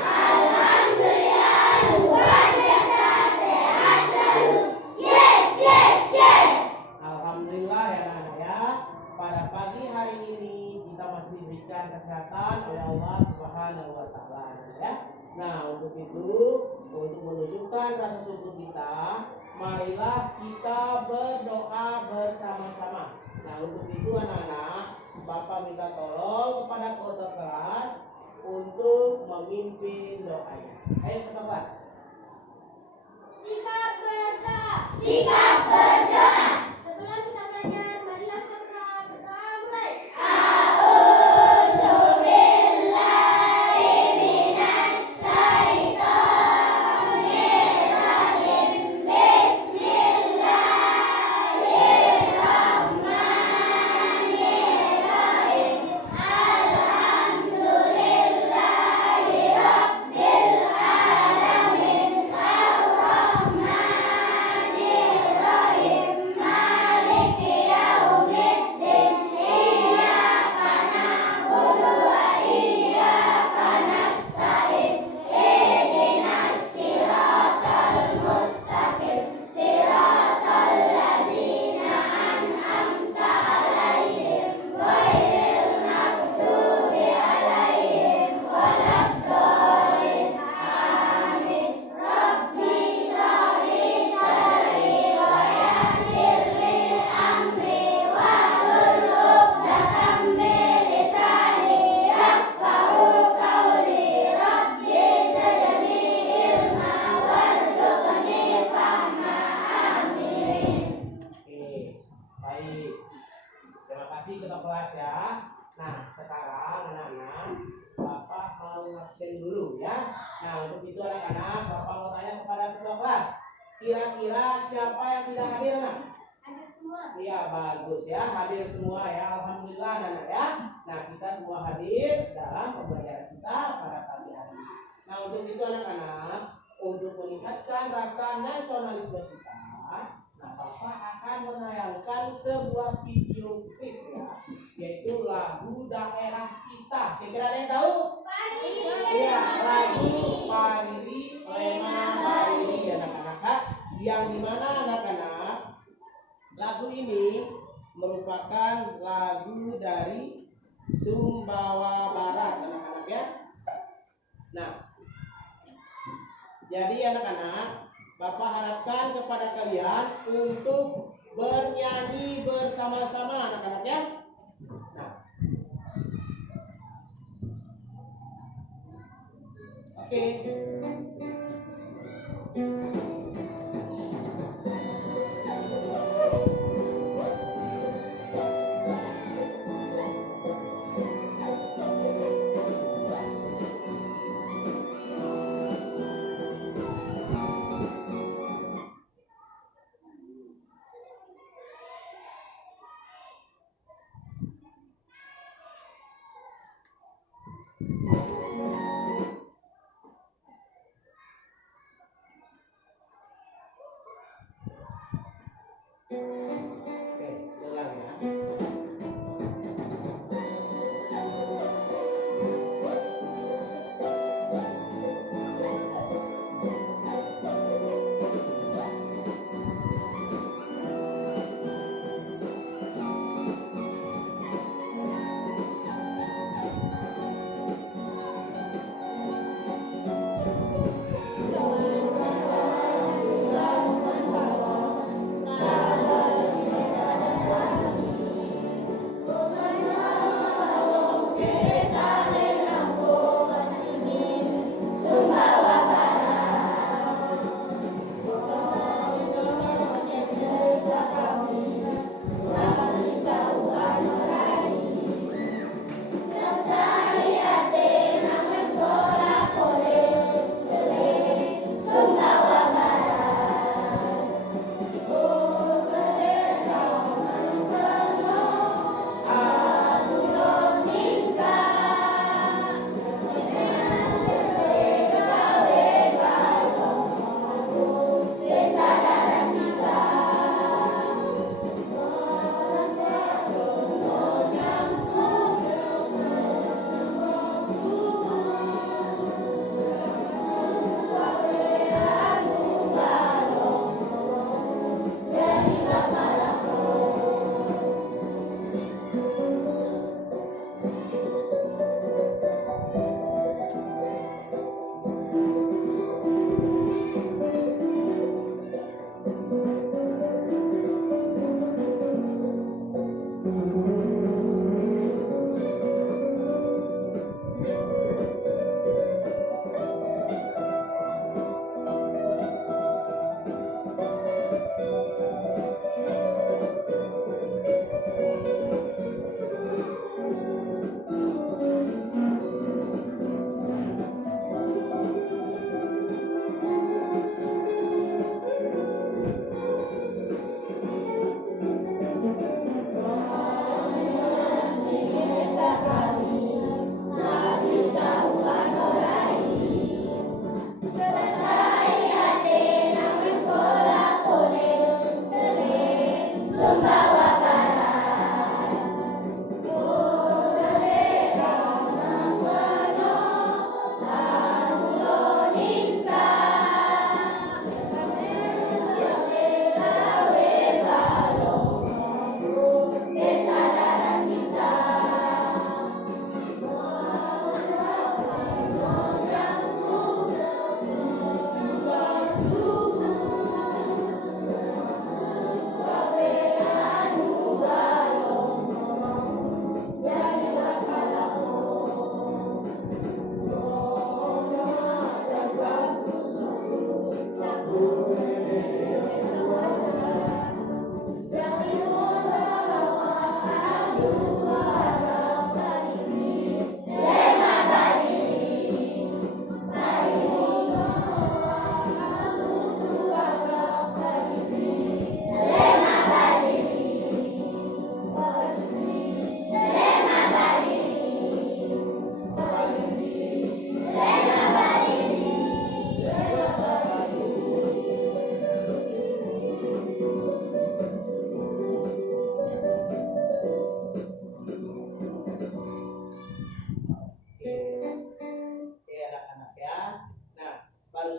Alhamdulillah, luar biasa, sehat selalu. Yes, yes, yes. Alhamdulillah ya anak-anak ya. Pada pagi hari ini kita masih diberikan kesehatan oleh Allah Subhanahu wa taala ya. Nah, untuk itu, untuk menunjukkan rasa syukur kita, marilah kita berdoa bersama-sama. Nah, untuk itu anak-anak, Bapak minta tolong kepada ketua kelas untuk memimpin doanya. Ayo ketua kelas. Sikap berdoa. Sikap berdoa. Sebelum kita belajar, marilah kita berdoa mulai. Kira-kira siapa yang tidak hadir, nak? Hadir semua. Iya, bagus ya, hadir semua ya, alhamdulillah anak ya. Nah, kita semua hadir dalam pembelajaran kita pada pagi hari ini. Nah, untuk itu anak-anak, untuk meningkatkan rasa nasionalisme kita, nah Bapak akan menayangkan sebuah video klip ya, yaitu lagu daerah kita. Kira-kira ada yang tahu? Iya, lagu Pariri Lema Pariri ya anak-anak. Yang dimana anak-anak, lagu ini merupakan lagu dari Sumbawa Barat anak-anak ya. Nah, jadi anak-anak, Bapak harapkan kepada kalian untuk bernyanyi bersama-sama anak-anak ya. Nah, oke.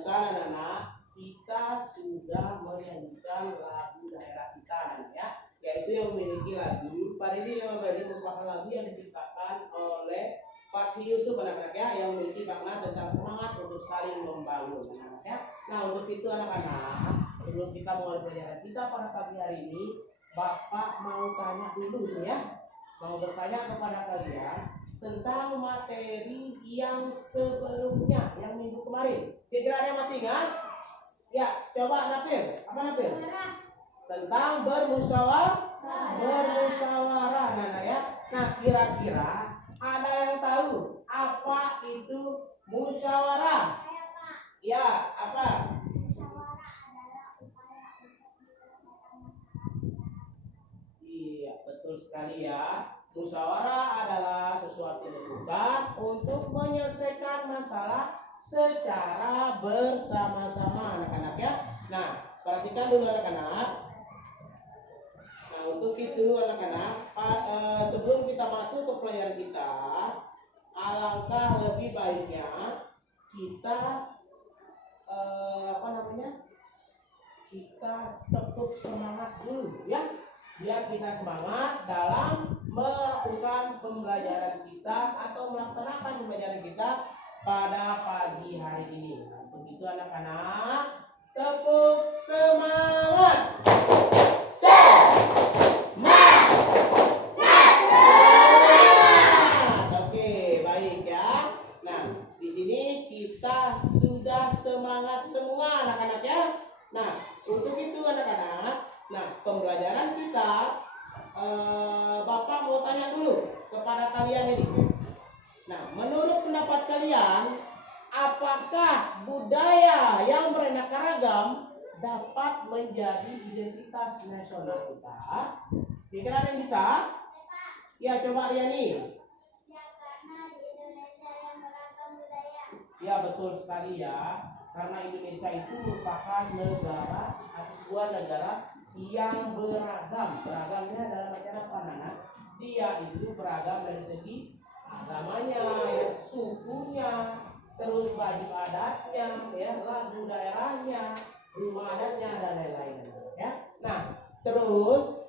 barusan anak-anak kita sudah menyanyikan lagu daerah kita anak ya, yaitu yang memiliki lagu Paridi Lima Bari merupakan lagu yang diciptakan oleh Pak Yusuf anak-anak ya, yang memiliki makna tentang semangat untuk saling membangun anak-anak ya. Nah untuk itu anak-anak, sebelum kita mulai pelajaran kita pada pagi hari ini, Bapak mau tanya dulu nih ya, mau bertanya kepada kalian tentang materi yang sebelumnya, yang minggu kemarin. Kira-kira ada yang masih ingat? Ya, coba Nafil. Apa Nafil? Tentang bermusyawarah, Nana ya. Nah, kira-kira ada yang tahu apa itu musyawarah? Ya, apa? Iya, betul sekali ya. Musyawarah adalah sesuatu yang dilakukan untuk menyelesaikan masalah secara bersama-sama anak-anak ya. Nah, perhatikan dulu anak-anak. Nah, untuk itu anak-anak, sebelum kita masuk ke pelajaran kita, alangkah lebih baiknya kita kita tepuk semangat dulu ya, biar kita semangat dalam melakukan pembelajaran kita atau melaksanakan pembelajaran kita pada pagi hari ini. Nah, begitu anak-anak, tepuk semangat. Oke, baik ya. Nah, di sini kita sudah semangat semua anak-anak ya. Nah, untuk itu anak-anak, nah pembelajaran kita, Bapak mau tanya dulu kepada kalian ini. Nah, menurut pendapat kalian, apakah budaya yang beraneka ragam dapat menjadi identitas nasional kita? Kira-kira ada yang bisa? Ya, coba Riani. Ya, karena di Indonesia yang beragam budaya. Ya, betul sekali ya. Karena Indonesia itu merupakan negara atau sebuah negara yang beragam. Beragamnya dalam artian apa, Nana? Dia itu beragam dari segi agamanya, ya, sukunya, terus baju adatnya, ya, lagu daerahnya, rumah adatnya dan lain-lain. Ya. Nah, terus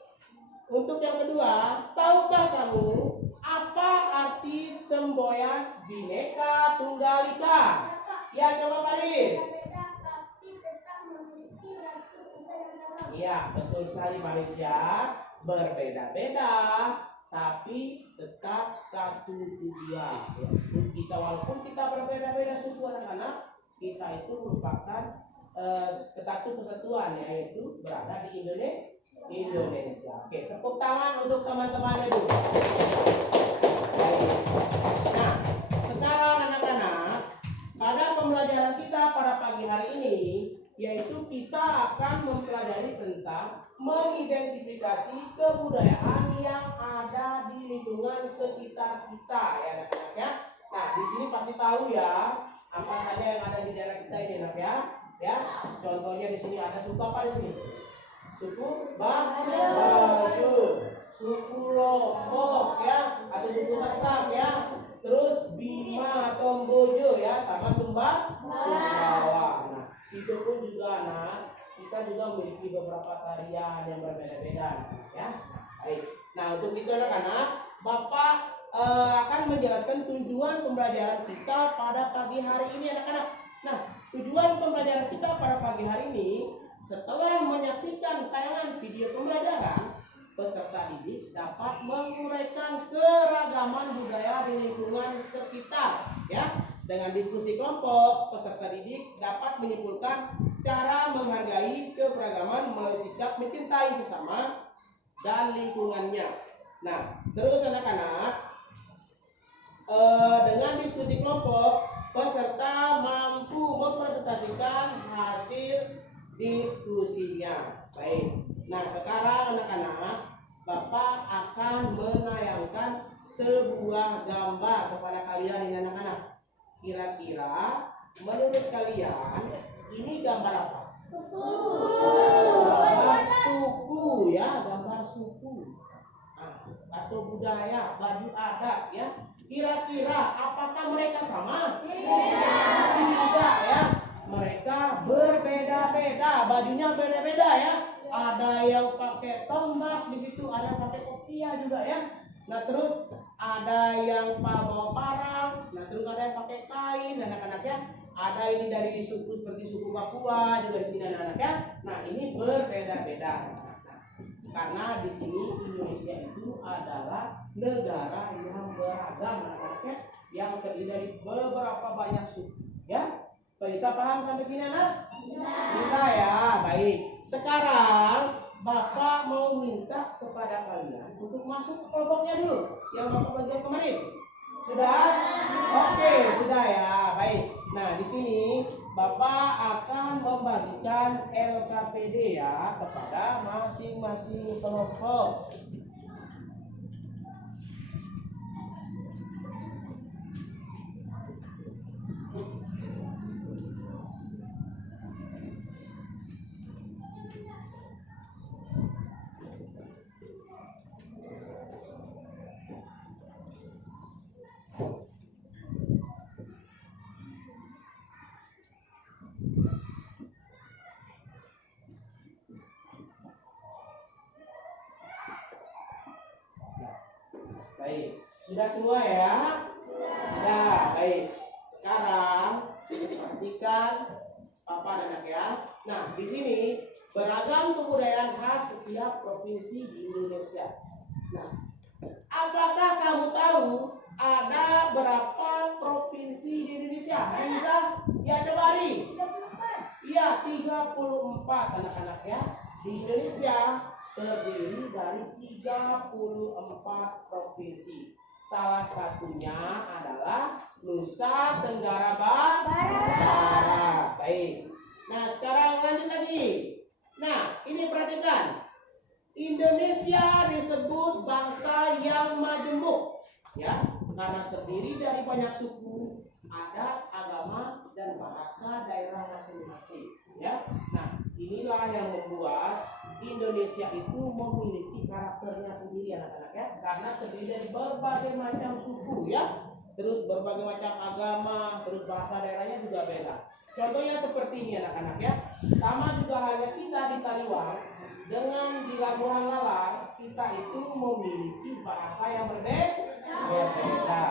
untuk yang kedua, tahukah kamu apa arti semboyan Bhinneka Tunggal Ika? Ya, coba Paris. Berbeda tapi tetap memiliki satu tujuan yang sama. Iya, betul sekali Paris ya. Berbeda-beda tapi tetap satu tujuan. Ya. Kita walaupun kita berbeda-beda suku anak-anak, kita itu merupakan kesatuan yaitu berada di Indonesia. Oke, tepuk tangan untuk teman-temannya dulu. Baik. Nah, sekarang anak-anak, pada pembelajaran kita pada pagi hari ini, yaitu kita akan mempelajari tentang mengidentifikasi kebudayaan yang ada di lingkungan sekitar kita, ya anak-anak ya. Nah, di sini pasti tahu ya apa saja yang ada di daerah kita ini, anak ya. Ya, contohnya di sini ada suku apa di sini? Suku Baju, suku Lombok ya, atau suku Sasak ya. Terus Bima, Tombojo ya, sama Sumbawa. Nah, itu pun juga anak, kita juga memiliki beberapa tarian yang berbeda-beda ya. Baik. Nah, untuk itu anak-anak, Bapak akan menjelaskan tujuan pembelajaran kita pada pagi hari ini anak-anak. Nah, tujuan pembelajaran kita pada pagi hari ini, setelah menyaksikan tayangan video pembelajaran, peserta didik dapat menguraikan keragaman budaya di lingkungan sekitar ya. Dengan diskusi kelompok, peserta didik dapat menyimpulkan cara menghargai keberagaman melalui sikap mencintai sesama dan lingkungannya. Nah, terus anak-anak, dengan diskusi kelompok, peserta mampu mempresentasikan hasil diskusinya. Baik. Nah, sekarang anak-anak, Bapak akan menayangkan sebuah gambar kepada kalian ini anak-anak. Kira-kira menurut kalian ini gambar apa? Gambar suku ya, gambar suku. Atau budaya, baju adat ya. Kira-kira apakah mereka sama? Tidak ya. Mereka berbeda, bajunya beda-beda ya. Ada yang pakai tombak di situ, ada yang pakai kopiah juga ya. Nah terus ada yang bawa parang, nah terus ada yang pakai kain anak-anak ya. Ada ini dari suku seperti suku Papua juga di sini anak-anak ya. Nah ini berbeda-beda. Nah, karena di sini Indonesia itu adalah negara yang beragam anak-anak ya, yang terdiri dari beberapa banyak suku ya. Bisa paham sampai sini anak? Bisa ya, baik. Sekarang Bapak mau minta kepada kalian untuk masuk ke kelompoknya dulu yang Bapak bagian kemarin. Sudah? Oke, sudah ya. Baik. Nah, di sini Bapak akan membagikan LKPD ya kepada masing-masing kelompok. Baik, sudah semua ya? Sudah, baik. Sekarang perhatikan Papa dan anak ya. Nah, di sini beragam kebudayaan khas setiap provinsi di Indonesia. Nah, apakah kamu tahu ada berapa provinsi di Indonesia? Bisa? Ya, coba Ari. 34. Iya, 34 anak-anak ya. Di Indonesia terdiri dari 34 provinsi. Salah satunya adalah Nusa Tenggara Barat. Baik. Nah, sekarang lanjut lagi. Nah, ini perhatikan. Indonesia disebut bangsa yang majemuk, ya, karena terdiri dari banyak suku, adat, agama, dan bahasa daerah masing-masing, ya. Nah, inilah yang membuat Indonesia itu memiliki karakternya sendiri anak-anak ya, karena terdiri dari berbagai macam suku ya, terus berbagai macam agama, terus bahasa daerahnya juga beda. Contohnya seperti ini anak-anak ya, sama juga halnya kita di Taliwang dengan di Labuhan Lalar, kita itu memiliki bahasa yang berbeda.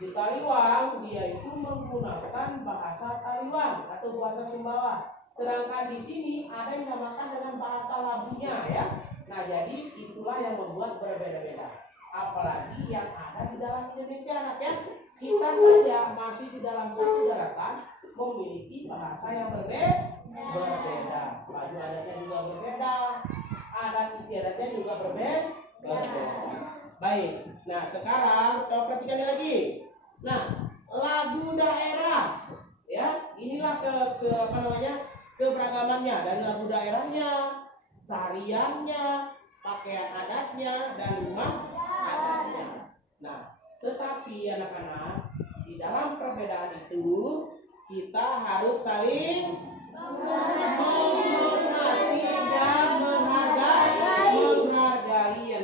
Di Taliwang dia itu menggunakan bahasa Taliwang atau bahasa Sumbawa. Sedangkan di sini ada yang dinamakan dengan bahasa Labunya ya. Nah, jadi itulah yang membuat berbeda-beda. Apalagi yang ada di dalam Indonesia anak ya. Kita saja masih di dalam satu daratan memiliki bahasa yang berbeda. Baju adatnya juga berbeda. Adat istiadatnya juga berbeda. Baik. Nah, sekarang coba perhatikan lagi. Nah, lagu daerah ya, inilah keberagamannya dari lagu daerahnya, tariannya, pakaian adatnya, dan rumah adatnya. Nah, tetapi anak-anak, di dalam perbedaan itu kita harus saling menghormati dan menghargai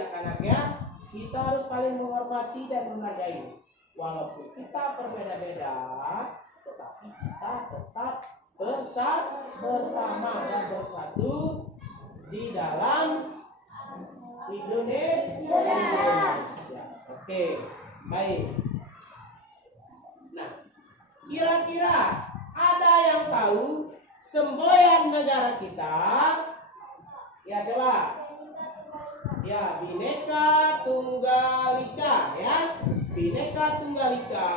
anak-anak ya. Kita harus saling menghormati dan menghargai. Walaupun kita berbeda-beda, tetapi kita tetap bersama dan bersatu di dalam Indonesia. Oke, baik. Nah, kira-kira ada yang tahu semboyan negara kita? Ya, coba. Ya, Bhinneka Tunggal Ika ya. Bhinneka Tunggal Ika.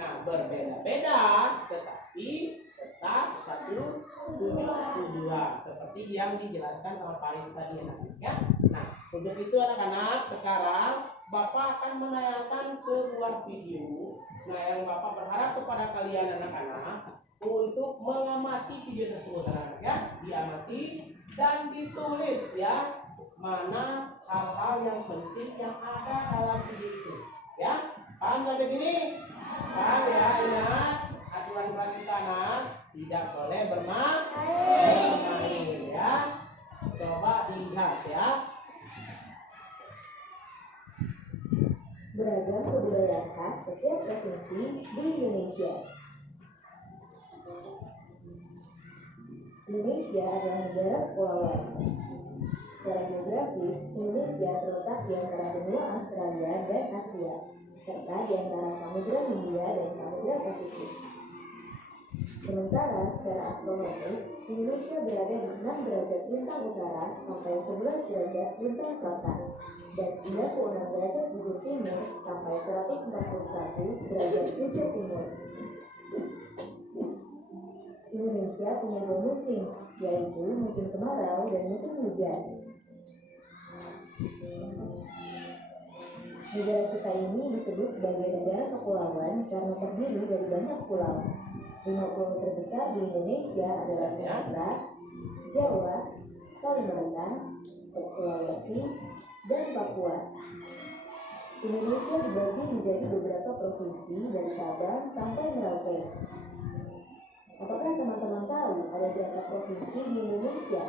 Nah, berbeda-beda tetapi tetap satu tujuan seperti yang dijelaskan sama Paris tadi ya. Nah, untuk itu anak-anak sekarang Bapak akan menayangkan sebuah video. Nah, yang Bapak berharap kepada kalian anak-anak untuk mengamati video tersebut anak-anak ya. Diamati dan ditulis ya. Mana hal-hal yang penting yang ada dalam video itu ya. Paham sampai sini? Paham ya? Ingat aturan kelas kita anak, tidak boleh bermain ya. Coba dilihat ya. Beragam kebudayaan khas setiap provinsi di Indonesia. Indonesia adalah negara kepulauan. Secara geografis, Indonesia terletak di antara benua Australia dan Asia, serta di antara Samudra Hindia dan Samudra Pasifik. Sementara secara astronomis, Indonesia berada di 6 derajat lintang utara sampai 11 derajat lintang selatan, dan 96 derajat bujur timur sampai 141 derajat bujur timur. Indonesia punya 2 musim, yaitu musim kemarau dan musim hujan. Negara kita ini disebut sebagai negara kepulauan karena terdiri dari banyak pulau. 5 pulau terbesar di Indonesia adalah Sumatera, Jawa, Kalimantan, Sulawesi, dan Papua. Indonesia dibagi menjadi beberapa provinsi dari Sabang sampai Merauke. Apakah teman-teman tahu ada berapa provinsi di Indonesia?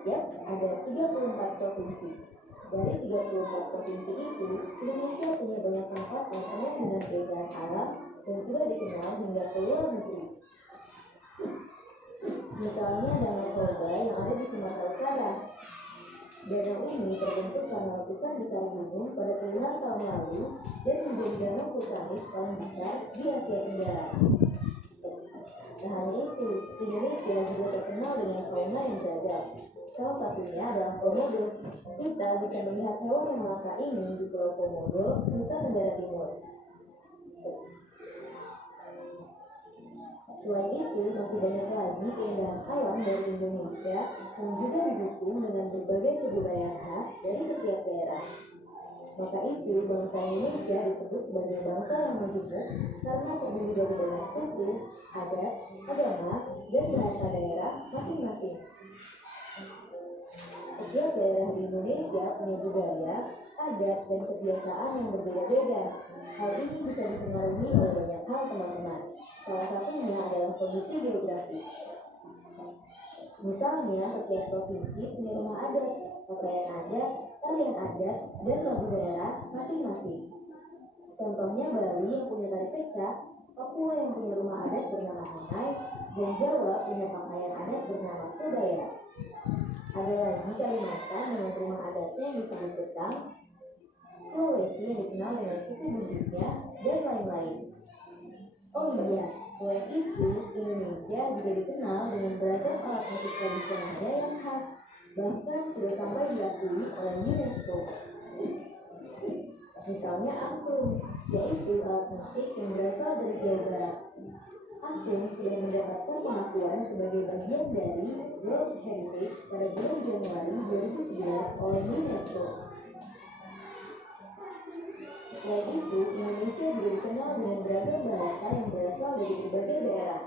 Yap, ada 34 provinsi. Dari 34 provinsi itu, Indonesia punya banyak tempat yang penuh dengan keindahan alam dan sudah dikenal hingga ke luar negeri. Misalnya Danau Toba yang ada di Sumatera Utara. Danau ini terbentuk karena letusan besar gunung pada puluhan tahun lalu dan menjadi danau vulkanik paling besar di Asia Tenggara. Tak hanya itu, Indonesia juga terkenal dengan fauna yang beragam. Salah satunya adalah komodo. Kita bisa melihat hewan yang langka ini di Pulau Komodo, Nusa Tenggara Timur. Selain itu, masih banyak lagi keindahan alam dari Indonesia yang juga didukung dengan berbagai kebudayaan khas dari setiap daerah. Maka itu, bangsa Indonesia disebut sebagai bangsa yang majemuk karena terdiri dari banyak suku, adat, agama, dan bahasa daerah masing-masing. Setiap daerah di Indonesia punya budaya, adat, dan kebiasaan yang berbeda-beda. Hal ini bisa dipengaruhi oleh banyak hal, teman-teman. Salah satunya adalah kondisi geografis. Misalnya, setiap provinsi punya rumah adat, pakaian adat, tarian adat, dan lagu daerah masing-masing. Contohnya Bali yang punya tari pecah, Papua yang punya rumah adat bernama Hanai, dan Jawa punya pakaian adat bernama kebaya. Ada lagi Kalimantan dengan rumah adatnya yang disebut Betang, Sulawesi yang dikenal dengan suku Bugisnya, dan lain-lain. Oh iya, selain itu, Indonesia juga dikenal dengan beragam alat musik tradisionalnya yang khas, bahkan sudah sampai diakui oleh UNESCO. Misalnya angklung, yaitu alat musik yang berasal dari Jawa Barat. Angklung sudah mendapatkan pengakuan sebagai bagian dari World Heritage pada bulan Januari 2011 oleh UNESCO. Selain itu, Indonesia juga dikenal dengan beragam bahasa yang berasal dari berbagai daerah,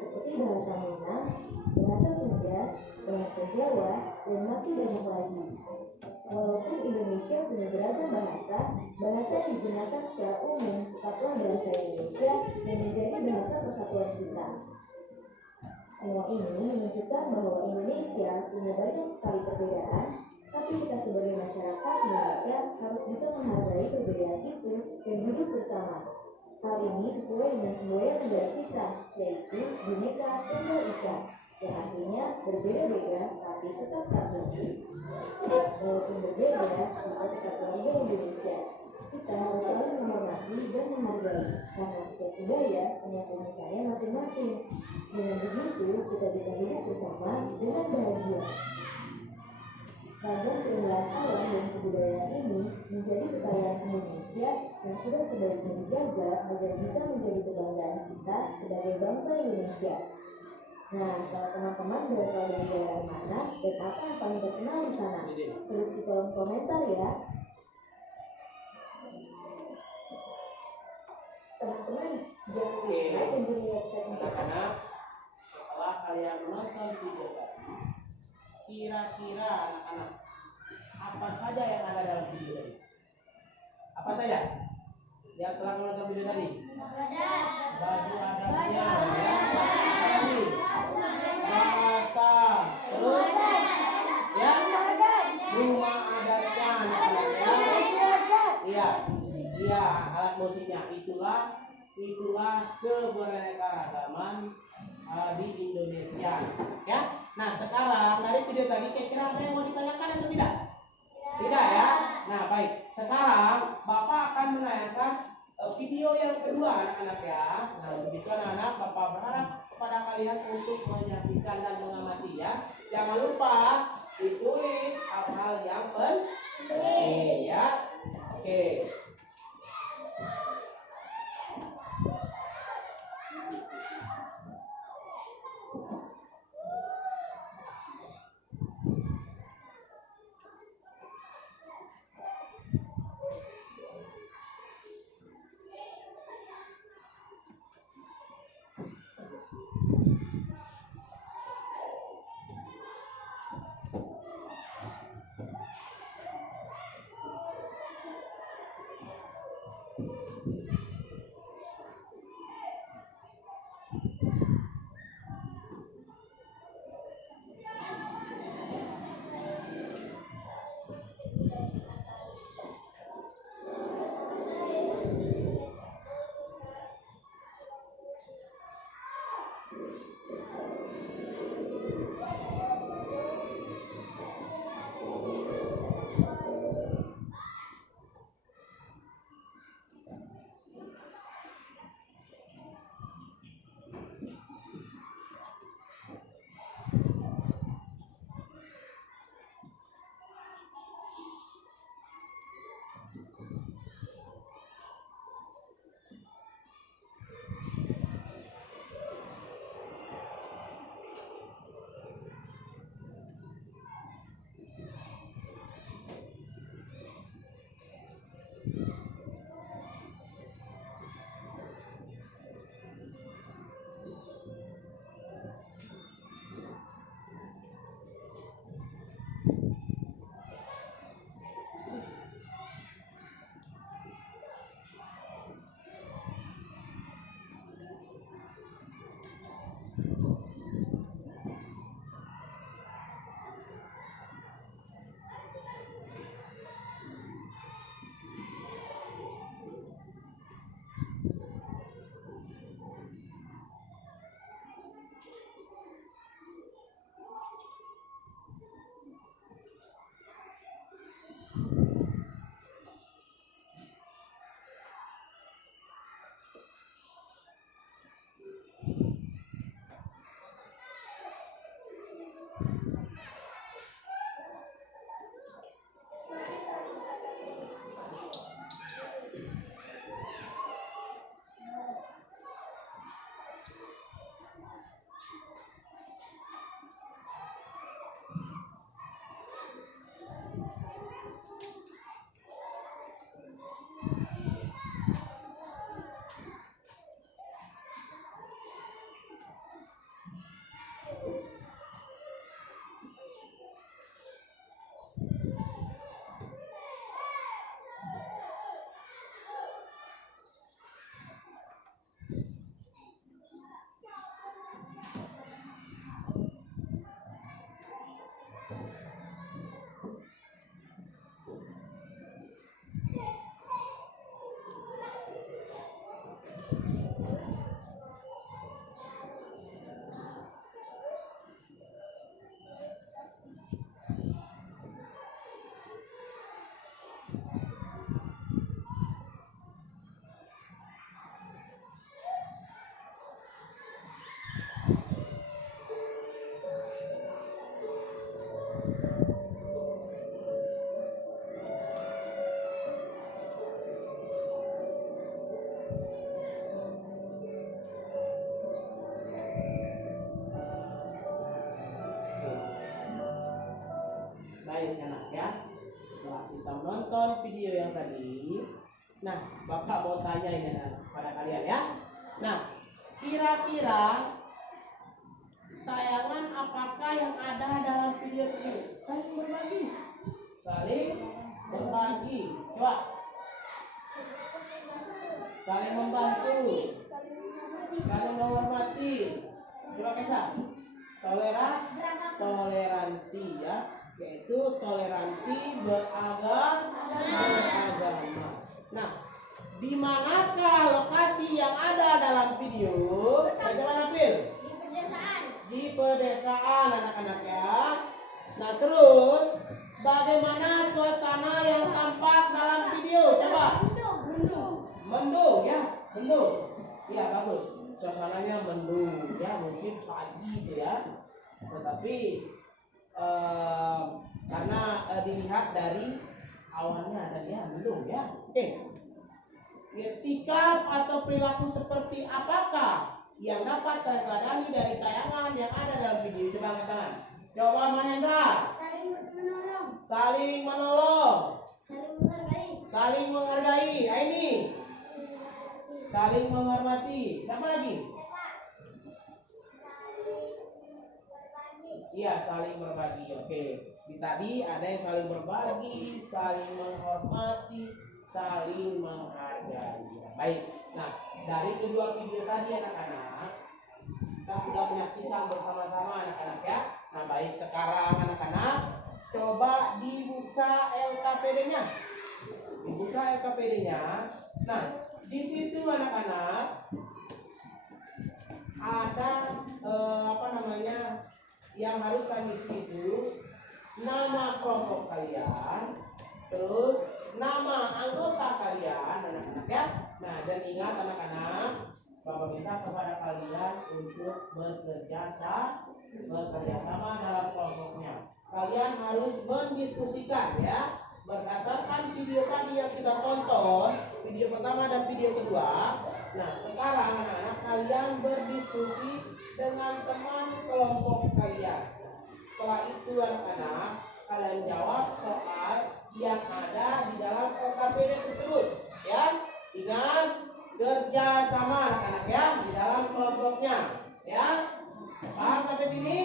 seperti bahasa Minang, bahasa Sunda, bahasa Jawa, dan masih banyak lagi. Walaupun Indonesia punya beragam bahasa, bahasa yang digunakan secara umum tetaplah bahasa Indonesia dan menjadi bahasa persatuan kita. Semua ini menunjukkan bahwa Indonesia punya banyak sekali perbedaan, tapi kita sebagai masyarakat Indonesia harus bisa menghargai perbedaan itu dan hidup bersama. Hal ini sesuai dengan semboyan negara kita, yaitu Bhinneka Tunggal Ika, yang artinya berbeda-beda tapi tetap satu. Walaupun berbeda, kita tetap keluarga Indonesia. Kita harus saling menghormati dan menghargai, karena setiap budaya punya keunikannya masing-masing. Dengan begitu, kita bisa hidup bersama dengan bahagia. Ragam keindahan alam dan kebudayaan ini menjadi kekayaan Indonesia yang sudah sebaiknya dijaga agar bisa menjadi kebanggaan kita sebagai bangsa Indonesia. Nah, kalau teman-teman berasal dari daerah mana dan apa yang paling terkenal di sana, tulis di kolom komentar ya. Teman-teman, jangan lupa kunjungi website anak-anak. Setelah kalian menonton video tadi, kira-kira anak-anak apa saja yang ada dalam video tadi? Apa saja? Yang setelah menonton video tadi? Baju adatnya, bahasa, terus ya, rumah adatnya, iya, alat musiknya. Itulah itulah keberekaragaman di Indonesia. Ya. Nah, sekarang dari video tadi kira-kira ada yang mau ditanyakan atau tidak? Tidak ya. Nah, baik. Sekarang Bapak akan menayangkan video yang kedua anak-anak ya. Nah, begitu anak-anak, Bapak berharap kepada kalian untuk menyaksikan dan mengamati ya. Jangan lupa ditulis hal-hal yang penting ya. Oke. Baik anak ya. Setelah kita menonton video yang tadi, nah Bapak mau tanya ini anak pada kalian ya. Nah, kira-kira tayangan apakah yang ada dalam video ini? Saling berbagi. Saling berbagi. Coba. Saling membantu. Saling menghormati. Coba Kesa. Toleransi ya, yaitu toleransi beragama. Nah, Di manakah lokasi yang ada dalam video? Bagaimana, Phil? Di pedesaan. Di pedesaan, anak-anak ya. Nah, terus bagaimana suasana yang tampak dalam video? Coba. Mendung ya, mendung. Ya, bagus. Suasananya mendung ya, mungkin pagi gitu ya. Tetapi karena dilihat dari awannya dan ya mendung ya. Oke. Ya, sikap atau perilaku seperti apakah yang dapat terkadang dari tayangan yang ada dalam video? Coba angkat tangan. Coba Mahendra. Saling menolong. Saling menolong. Saling menghargai. Saling menghargai. Ini. Saling menghormati. Siapa lagi? Iya, saling berbagi. Oke. Di tadi ada yang saling berbagi, saling menghormati, saling menghargai. Baik. Nah, dari kedua video tadi anak-anak, kita sudah menyaksikan bersama-sama anak-anak ya. Nah, baik, sekarang anak-anak coba dibuka LKPD-nya. Dibuka LKPD-nya. Nah, di situ anak-anak ada yang harus kami isi itu nama kelompok kalian, terus nama anggota kalian anak-anak ya. Nah, dan ingat anak-anak, Bapak minta kepada kalian untuk bekerja sama dalam kelompoknya. Kalian harus mendiskusikan ya, berdasarkan video tadi yang sudah tonton, video pertama dan video kedua. Nah, sekarang anak-anak kalian berdiskusi dengan teman kelompok kalian. Setelah itu anak-anak, kalian jawab soal yang ada di dalam LKPD tersebut ya. Ingat, kerja sama anak-anak ya di dalam kelompoknya ya. Paham sampai sini?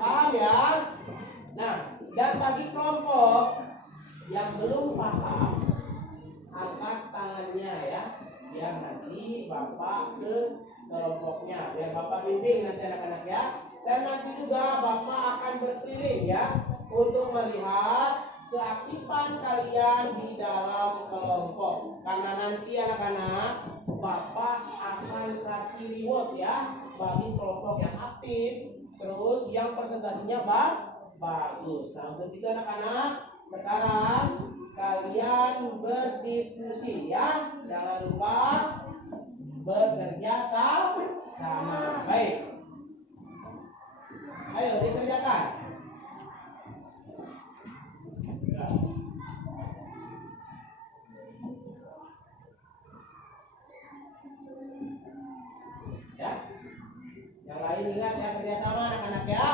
Paham ya? Nah, dan bagi kelompok yang belum paham, angkat tangannya ya, biar nanti Bapak ke kelompoknya, biar Bapak bimbing nanti anak-anak ya. Dan nanti juga Bapak akan berkeliling ya, untuk melihat keaktifan kalian di dalam kelompok. Karena nanti anak-anak, Bapak akan kasih reward ya, bagi kelompok yang aktif, terus yang presentasinya bagus. Nah, untuk itu anak-anak, sekarang kalian berdiskusi ya, jangan lupa bekerja sama. Baik, ayo dikerjakan ya. Ya, yang lain ingat ya, kerja sama anak-anak ya.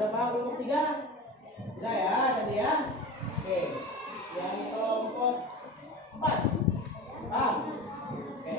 Sudah paham kelompok 3? Sudah ya tadi ya. Oke. Yang kelompok 4. Paham? Oke.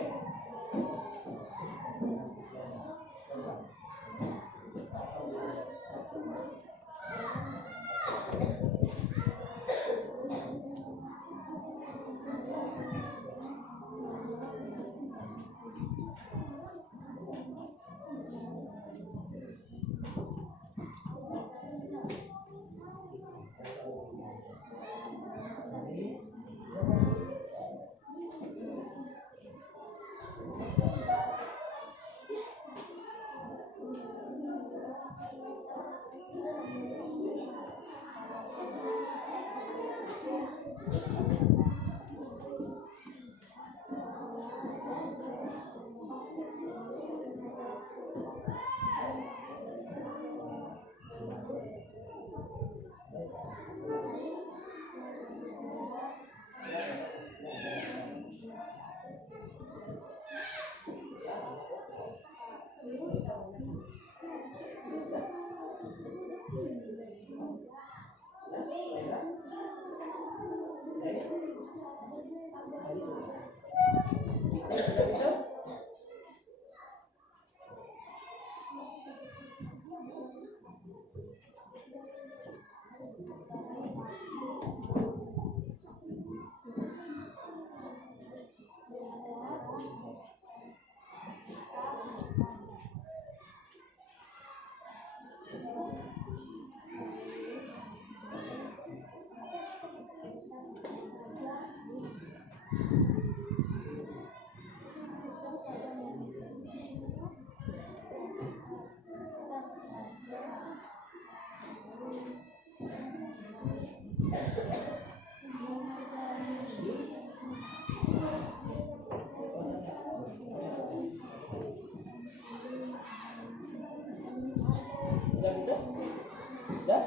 Sudah bisa? Sudah?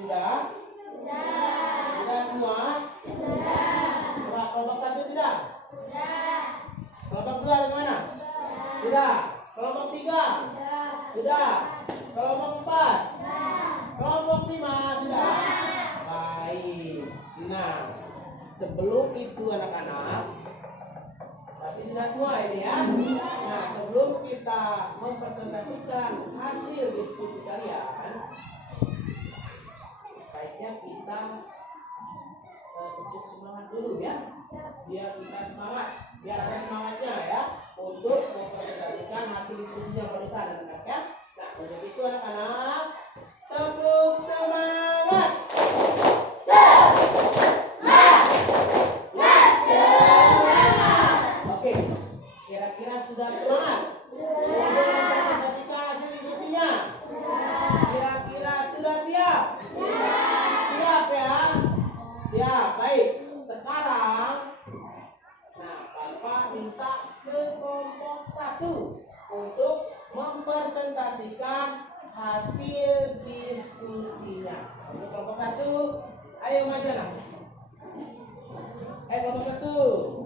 Sudah? Sudah semua? Sudah. Kelompok 1 sudah? Kelompok 2 bagaimana? Sudah. Kelompok 3? Sudah. Kelompok 4? Kelompok 5 sudah? Baik. Nah, sebelum itu anak-anak, tapi sudah semua ini ya. Nah, sebelum kita mempresentasikan hasil diskusi kalian, baiknya kita cukup semangat dulu ya, biar kita semangat, biar ada semangatnya ya untuk mempresentasikan hasil diskusinya barusan anak-anak ya. Nah, untuk itu anak-anak tepuk semangat. Oke, kira-kira sudah semangat untuk mempresentasikan hasil diskusinya? Kira-kira sudah siap? Siap ya? Siap, baik. Sekarang, nah, Bapak minta ke kelompok 1 untuk mempresentasikan hasil diskusinya. Untuk kelompok 1, ayo maju nak. Kelompok 1.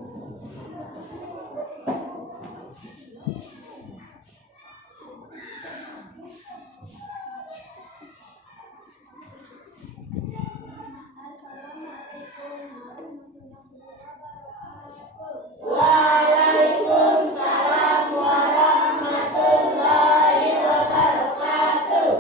Waalaikumsalam warahmatullahi wabarakatuh.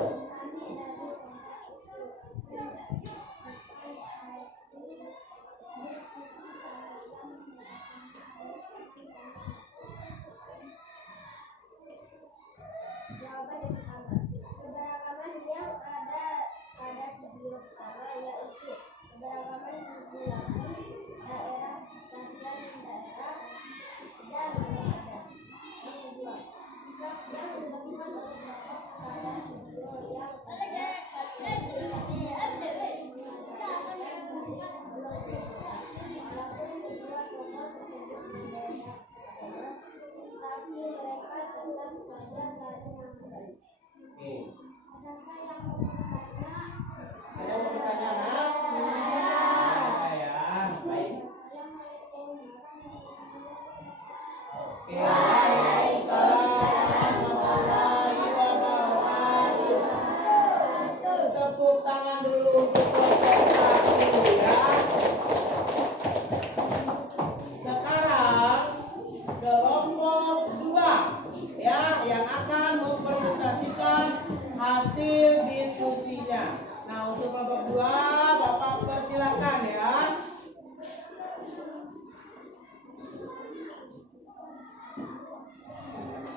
berdua, Bapak persilakan ya.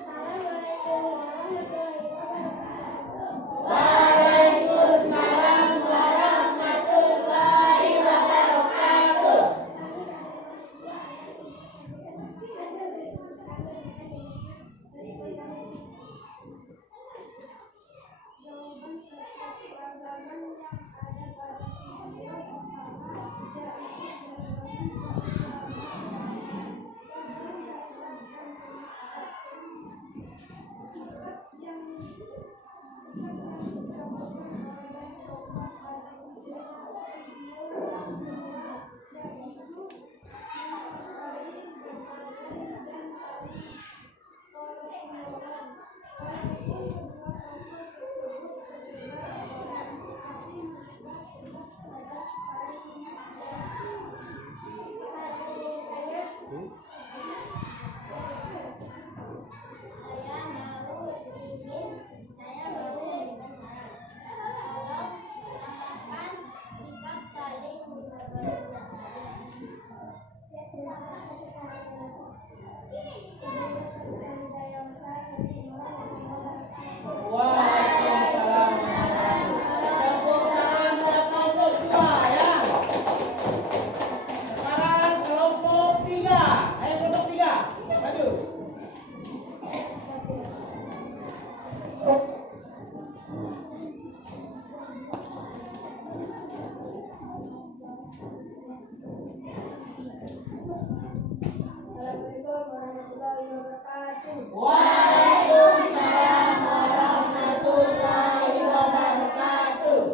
Assalamualaikum warahmatullahi wabarakatuh. Waalaikumsalam warahmatullahi wabarakatuh. Jawaban setiap keragaman yang ada pada video pertama yaitu saya mau memberikan saran. Tolong tambahkan sikap saling berbagi. Waalaikumsalam warahmatullahi. Tepuk tangan buat kelompok 2 ya. Sekarang kelompok 3. Ayo kelompok 3. Maju. Assalamualaikum warahmatullahi wabarakatuh. Waalaikumsalam warahmatullahi wabarakatuh.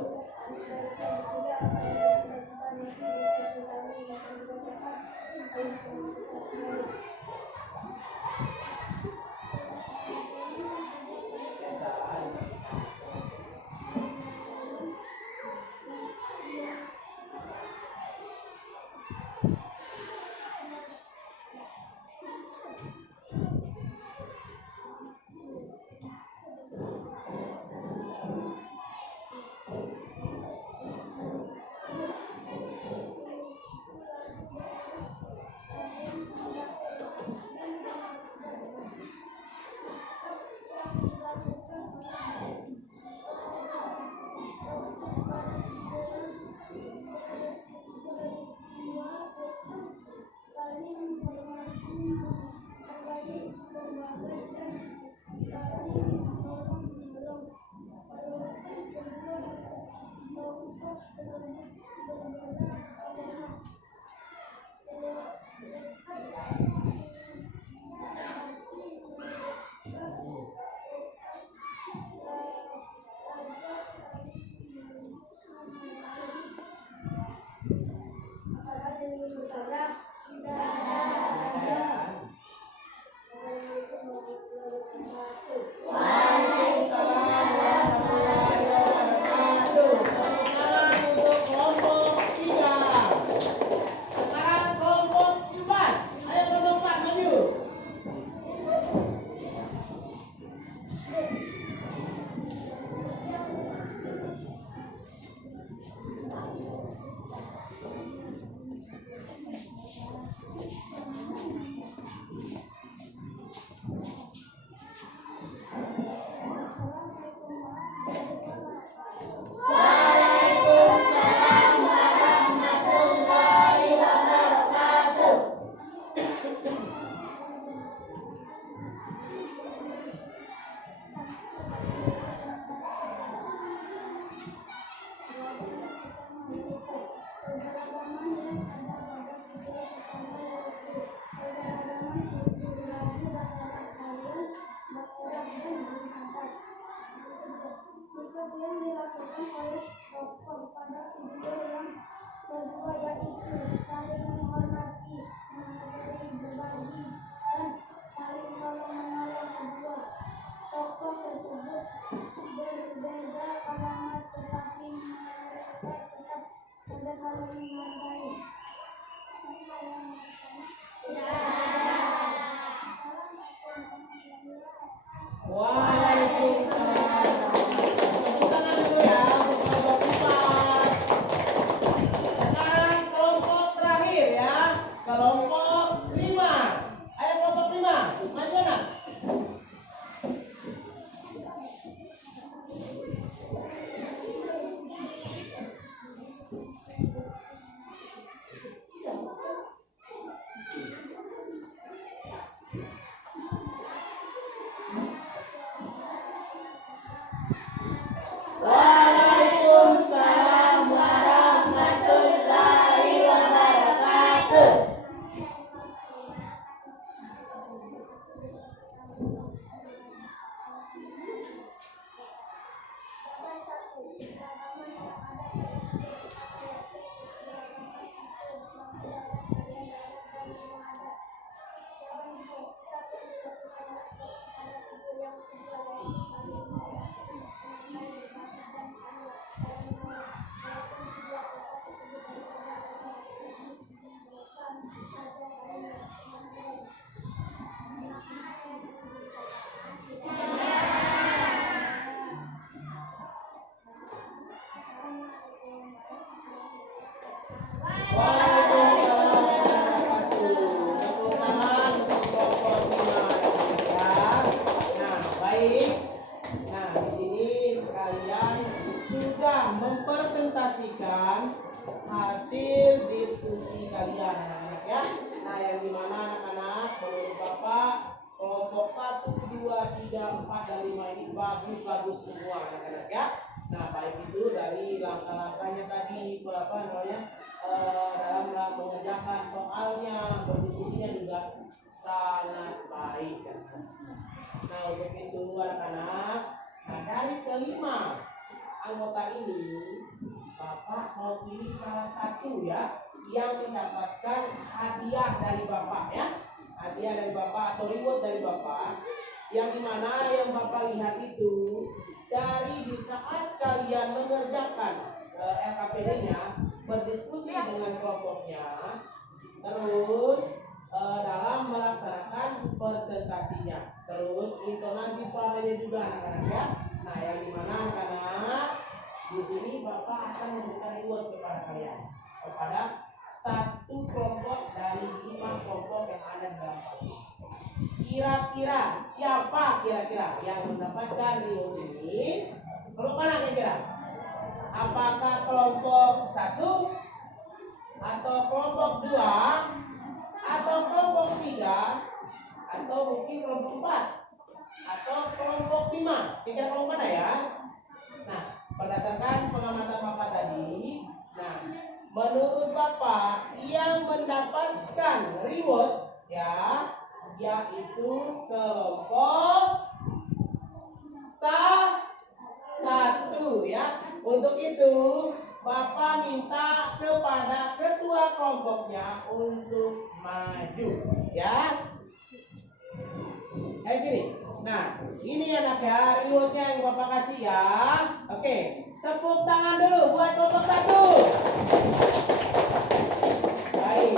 Waalaikumsalam warahmatullahi wabarakatuh. Tepuk tangan untuk kelompok 3. Sekarang kelompok 4. Ayo kelompok 4 maju. Waalaikumsalam warahmatullahi wabarakatuh. Sikap yang dilakukan oleh tokoh pada video yang kedua yaitu saling menghormati, menghargai, berbagi, dan saling tolong-menolong kedua. Tokoh tersebut berbeda alamat tetapi mereka tetap saja saling menghargai. Waalaikumsalam. Tepuk tangan dulu ya untuk kelompok 4. presentasikan hasil diskusi kalian anak-anak ya. Nah, yang dimana anak-anak menurut Bapak kelompok 1, 2, 3, 4, dan 5 ini bagus-bagus semua anak-anak ya. Nah, baik itu dari langkah-langkahnya tadi dalam mengerjakan soalnya, berdiskusinya juga sangat baik. Nah, untuk itu anak-anak, nah dari kelima anggota ini Bapak mau pilih salah satu ya yang mendapatkan hadiah dari Bapak ya. Hadiah dari Bapak atau reward dari Bapak, yang dimana yang Bapak lihat itu dari di saat kalian mengerjakan LKPD-nya, berdiskusi dengan kelompoknya, terus dalam melaksanakan presentasinya, terus intonasi suaranya juga anak-anak ya. Nah, yang dimana anak-anak di sini Bapak akan memberikan reward kepada kalian, kepada satu kelompok dari 5 kelompok yang ada di dalam kelas. Kira-kira siapa kira-kira yang mendapatkan reward ini? Kelompok mana kira-kira? Apakah kelompok 1 atau kelompok 2 atau kelompok 3 atau mungkin kelompok 4 atau kelompok 5? Kira-kira kelompok mana ya? Nah, berdasarkan pengamatan Bapak tadi, nah menurut Bapak yang mendapatkan reward ya yaitu kelompok 1 ya. Untuk itu Bapak minta kepada ketua kelompoknya untuk maju ya. Ayo sini. Nah, ini anak ya rewardnya yang Bapak kasih ya. Oke, tepuk tangan dulu buat kelompok 1. Baik.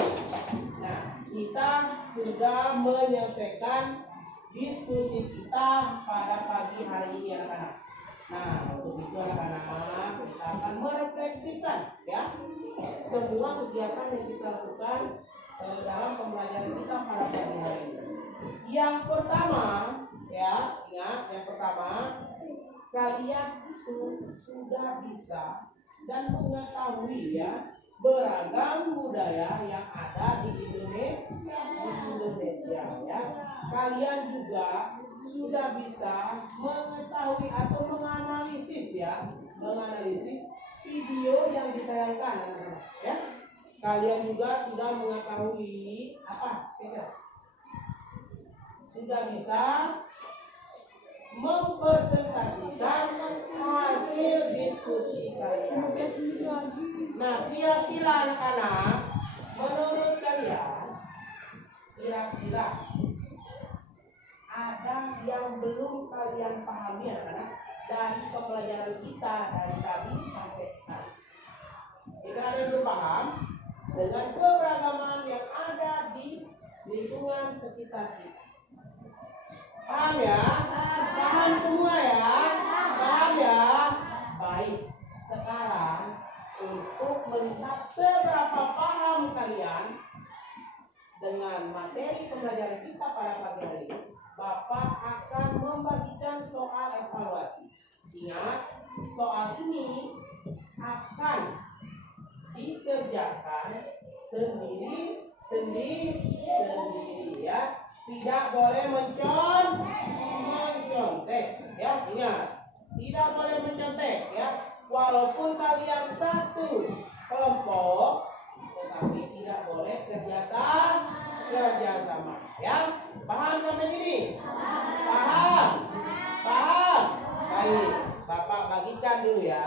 Nah, kita sudah menyelesaikan diskusi kita pada pagi hari ini anak-anak. Nah, untuk itu anak-anak kita akan merefleksikan ya semua kegiatan yang kita lakukan dalam pembelajaran kita pada pagi hari ini. Yang pertama ya, ingat yang pertama, kalian itu sudah bisa dan mengetahui ya beragam budaya yang ada di Indonesia ya. Kalian juga sudah bisa mengetahui atau menganalisis video yang ditayangkan ya. Kalian juga sudah mengetahui apa? Sudah bisa mempresentasikan hasil diskusi kalian. Nah, kira-kira anak-anak, menurut kalian, kira-kira ada yang belum kalian pahami anak-anak dari pembelajaran kita dari tadi sampai sekarang? Kita ada yang belum paham dengan keberagaman yang ada di lingkungan sekitar kita. Paham ya? Paham semua ya? Paham ya? Baik, sekarang untuk melihat seberapa paham kalian dengan materi pembelajaran kita pada pagi hari ini, Bapak akan membagikan soal evaluasi. Ingat, soal ini akan dikerjakan sendiri ya. Tidak boleh mencontek ya. Ingat, tidak boleh mencontek ya. Walaupun kalian satu kelompok, tetapi tidak boleh kerjasama ya. Paham sampai sini? Paham? Baik, Bapak bagikan dulu ya.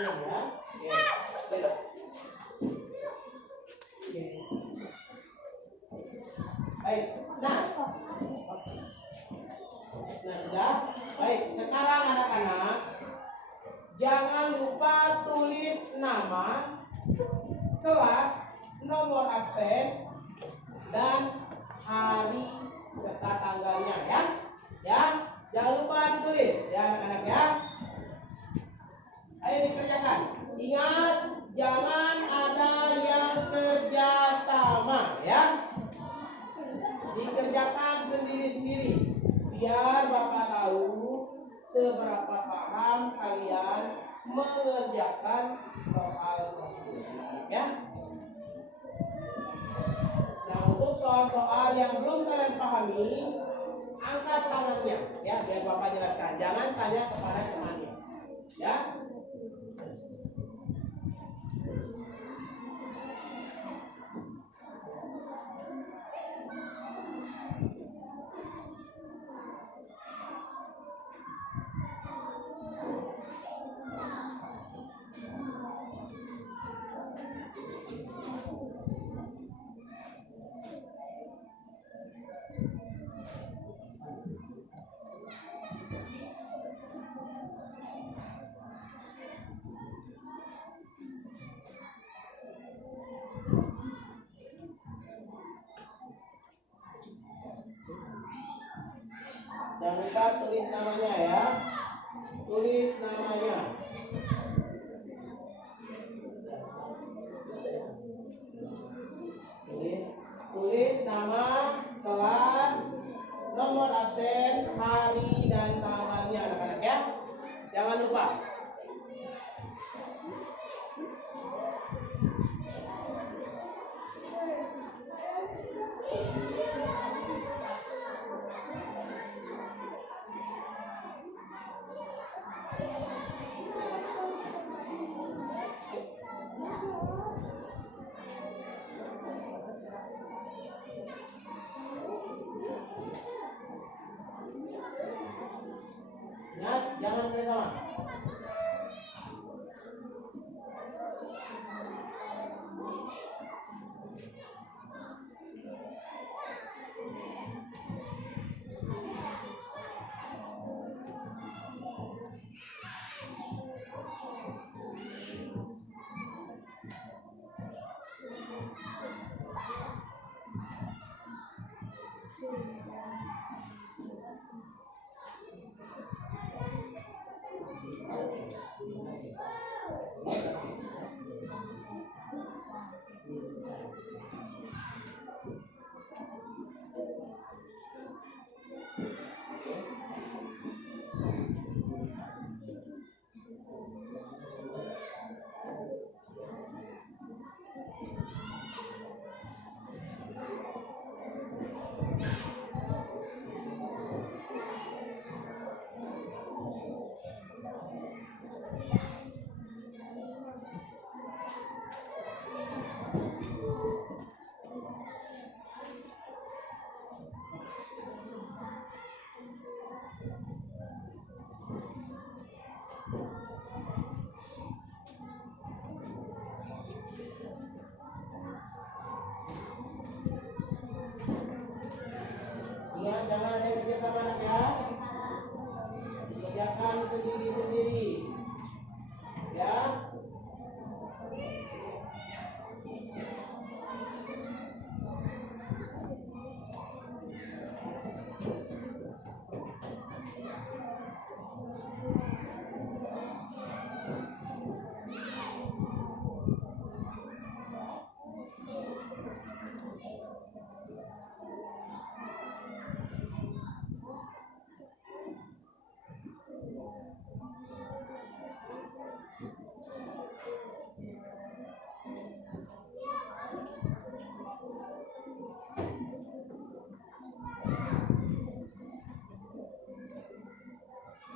diam ya. Oke. Oke. Baik. Nah, sudah. Baik, sekarang anak-anak jangan lupa tulis nama, kelas, nomor absen, dan hari serta tanggalnya ya. Ya, jangan lupa ditulis ya anak-anak ya. Ayo dikerjakan. Ingat, jangan ada yang kerja sama ya. Dikerjakan sendiri-sendiri. Biar Bapak tahu seberapa paham kalian mengerjakan soal tersebut ya. Nah, untuk soal-soal yang belum kalian pahami, angkat tangannya ya, biar Bapak jelaskan. Jangan tanya kepada temannya ya. Jangan lupa tulis namanya ya. Tulis namanya. Tulis nama, kelas, nomor absen, hari dan tanggalnya anak-anak ya. Jangan lupa. Ingat, jangan kerja sama. Ingat, jangan ada kerja sama anak ya. Kerjakan sendiri-sendiri ya.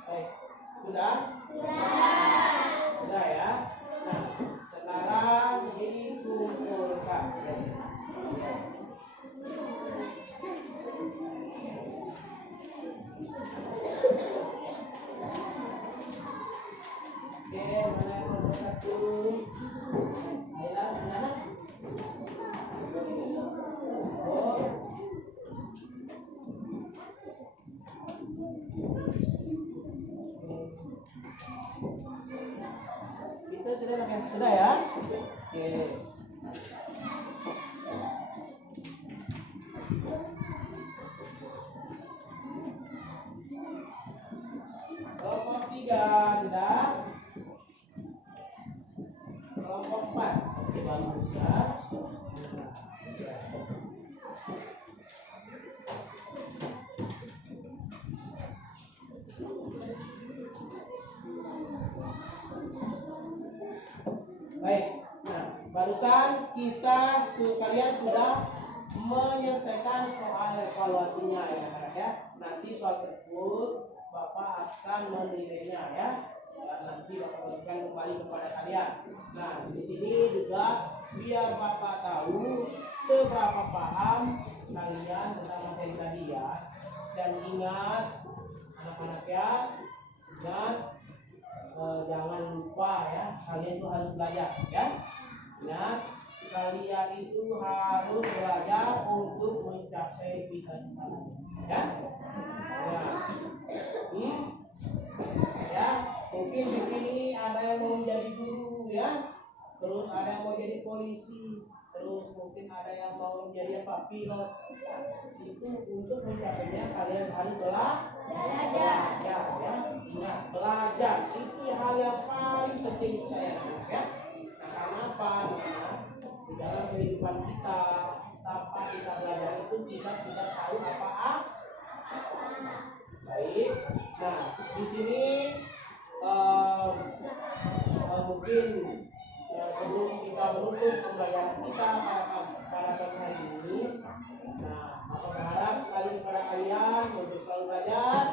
Baik, sudah? Sudah ya. Nah, sekarang dikumpulkan. Oke, mana yang sudah anak ya? Sudah ya? Oke. Kelompok 3 sudah. Kelompok 4 oke, bagus ya. Baik, nah barusan kalian sudah menyelesaikan soal evaluasinya ya anak ya. Nanti soal tersebut Bapak akan menilainya ya. Nanti Bapak berikan kembali kepada kalian. Nah di sini juga biar Bapak tahu seberapa paham kalian tentang materi tadi ya. Dan ingat anak-anak ya, ingat jangan lupa ya, kalian itu harus belajar ya. Ingat, kalian itu harus belajar untuk mencapai cita-cita ya. Ya, mungkin di sini ada yang mau menjadi guru ya, terus ada yang mau jadi polisi, terus mungkin ada yang mau menjadi pilot. Itu untuk mencapainya kalian harus belajar ya. Ingat, belajar itu hal yang paling penting sekali ya. Nah, karena apa? Karena di dalam kehidupan kita tanpa kita belajar itu kita tidak tahu apa. Baik. Nah, di sini mungkin sebelum kita menutup pembelajaran kita pada pagi hari ini, nah aku berharap sekali kepada kalian untuk selalu belajar,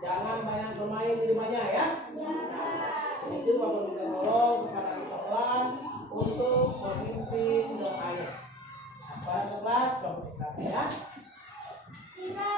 jangan banyak bermain di rumahnya ya. Nah, itu Bapak minta tolong kepada kita kelas untuk memimpin doanya. Nah, pada kelas Bapak minta ya. Kita